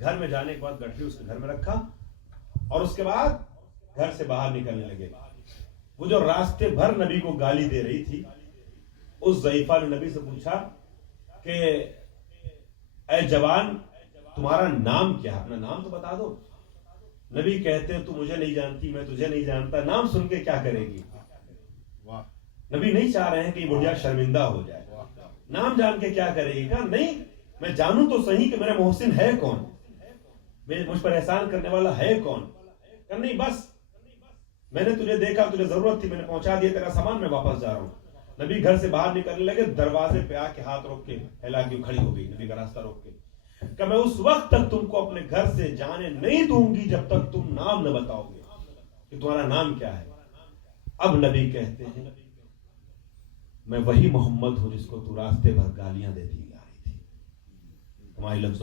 گھر میں جانے کے بعد گٹھری اس کے گھر میں رکھا اور اس کے بعد گھر سے باہر نکلنے لگے. وہ جو راستے بھر نبی کو گالی دے رہی تھی, اس ضعیفہ نے نبی سے پوچھا کہ اے جوان, تمہارا نام کیا ہے؟ اپنا نام تو بتا دو. نبی کہتے ہیں تو مجھے نہیں جانتی, میں تجھے نہیں جانتا, نام سن کے کیا کرے گی؟ نبی نہیں چاہ رہے ہیں کہ یہ بڑھیا شرمندہ ہو جائے, نام جان کے کیا کرے گی؟ کہا نہیں, میں جانوں تو صحیح کہ میرا محسن ہے کون, مجھ پر احسان کرنے والا ہے کون. کہ نہیں, بس میں نے تجھے دیکھا, تجھے ضرورت تھی, میں نے پہنچا دیا تیرا سامان, میں واپس جا رہا ہوں. نبی گھر سے باہر نکلنے لگے, دروازے پہ آ کے ہاتھ روک کے ہلا کے کھڑی ہو گئی نبی کا راستہ روک کے, کہ میں اس وقت تک تم کو اپنے گھر سے جانے نہیں دوں گی جب تک تم نام نہ بتاؤ گے کہ تمہارا نام کیا ہے. اب نبی کہتے ہیں میں وہی محمد ہوں جس کو تو راستے بھر گالیاں دیتی آ رہی تھی. ہمارے لفظوں